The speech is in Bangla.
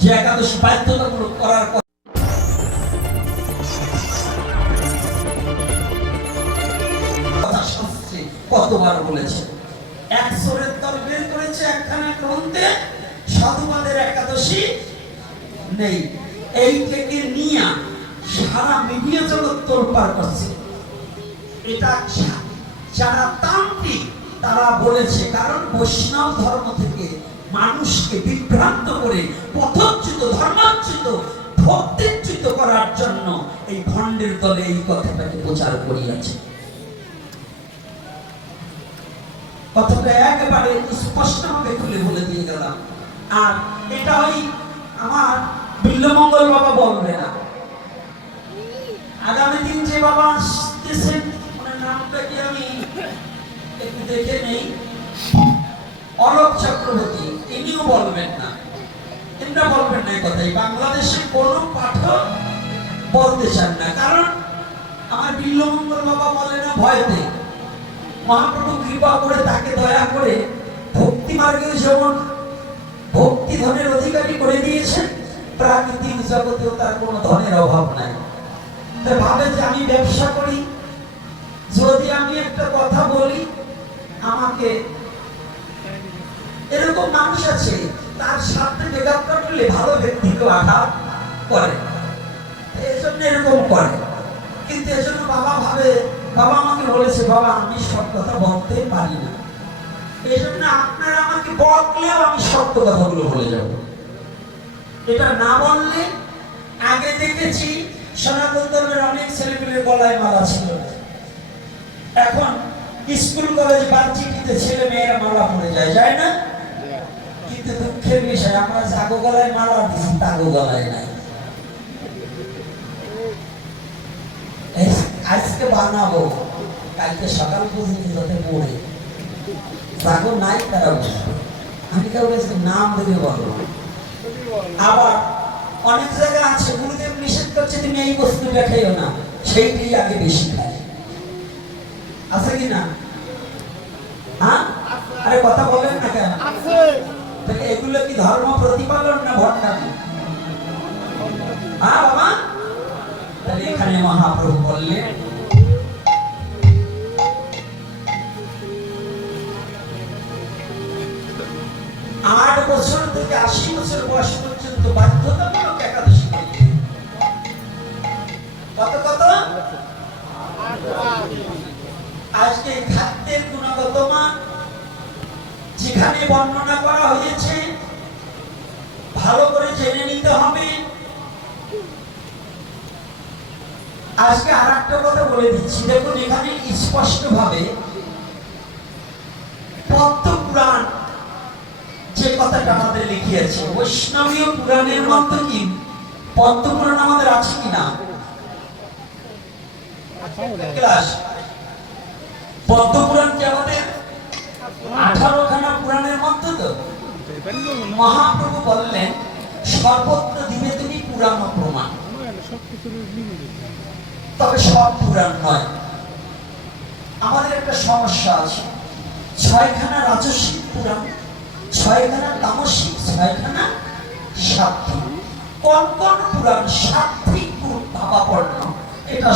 যে একাদশী বাধ্যতামূলক করার কতবার বলেছে? একশোরের দল বের করেছে একখানা গ্রন্থে, সাধুবাদের একাদশী নেই। এই থেকে নিয়ে সারা মিডিয়া জগৎ তোলপাড় করছে। এটা যারা তান্ত্রিক, তারা বলেছে, কারণ বৈষ্ণব ধর্ম থেকে মানুষকে বিভ্রান্ত করে, পথচ্যুত, ধর্মাচ্যুত, ভক্তিচ্যুত করার জন্য এই ভণ্ডের দলে এই কথাটাকে প্রচার করিয়াছে। কথাটা একেবারে স্পষ্টভাবে বলে দিয়ে গেলাম। আর এটা ওই আমার বিল্লমঙ্গল বাবা বলবে না। আগামী দিন যে বাবা আসতেছেন নামটা কি আমি একটু দেখে নেই? অলোক চক্রবর্তী। বলবেন না। এমরা বলবেন না কথাই বাংলাদেশে কোনো পাঠক বলতে চান না। কারণ আমার বিল্লমঙ্গল বাবা বলে না ভয়তে। মহাপ্রভু কৃপা করে তাকে দয়া করে ভক্তি মার্গেও যেমন ভক্তি ধনের অধিকারী করে দিয়েছেন, প্রাকৃতিক জগতেও তার কোনো ধনের অভাব নাই। ভাবে যে আমি ব্যবসা করি, যদি আমি একটা কথা বলি, আমাকে এরকম মানুষ আছে, তার সাথে বেগাপটা করলে ভালো ব্যক্তিকে আঘাত করে। এই জন্য এরকম করে। কিন্তু এজন্য বাবা ভাবে, বাবা আমাকে বলেছে, বাবা, আমি সব কথা বলতে পারি না। এই আপনারা আমাকে বকলেও আমি সত্য কথাগুলো বলে যাব। এটা না বললে, আগে দেখেছি সনাতন ধর্মের অনেক ছেলেমেয়ের গলায় মালা ছিল। এখন স্কুল, কলেজ বার্ষিকীতে ছেলে মেয়েরা মালা গলায় মালা দিচ্ছি তাগো গলায় নাই। আজকে বানাবো, কালকে সকাল পর্যন্ত যাতে পড়ে। জাগো নাই তারা বুঝবে আমি কাউকে নাম দেখে বলব আবার অনেক জায়গা আছে, গুরুদেব নিষেধ করছে তুমি এই বস্তুটা খেয়েও না সেইটাই আগে বেশি খায়। আছে কি না? হ্যাঁ? আরে কথা বলেন না কেন? তাহলে এগুলো কি ধর্ম প্রতিপালন না ভণ্ডামি? হ্যাঁ বাবা? তাহলে এখানে মহাপ্রভু বললেন, আট বছর থেকে আশি বছর বয়স পর্যন্ত বাধ্যতামূলক বর্ণনা করা হয়েছে। ভালো করে জেনে নিতে হবে। আজকে আর একটা কথা বলে দিচ্ছি। দেখুন এখানে স্পষ্ট ভাবে পদ্ম পুরাণ যে কথাটা আমাদের লিখিয়েছে বৈষ্ণবীয় পুরাণের মধ্যে কি? পদ্ম পুরাণ আমাদের আছে কিনা? ক্লাস। পদ্ম পুরাণ কি আমাদের আঠারো খানা পুরাণের মধ্যে তো মহাপ্রভু বললেন সর্বত্র দিবে তুমি পুরাণ প্রমাণ। তবে সব পুরাণ নয়। আমাদের একটা সমস্যা আছে। ছয়খানা রাজস্বিক পুরাণ ছয়খানা তামসিক ছয়খানা সাত্বিক কোন কোন পুরাণ সাত্বিক ভাবাপন্ন এটা